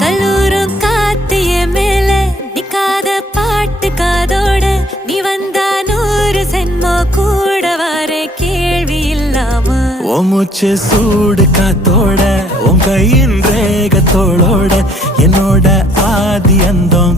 கல்லூரும் காத்திய மேல நிக்காத பாட்டு காதோட நீ வந்தா 100 சென்மோ கூட வர கேள்வி இல்லாம மூச்சு சூடு காத்தோட உன் கையின் ரேகத்தோளோட என்னோட ஆதி அந்தம்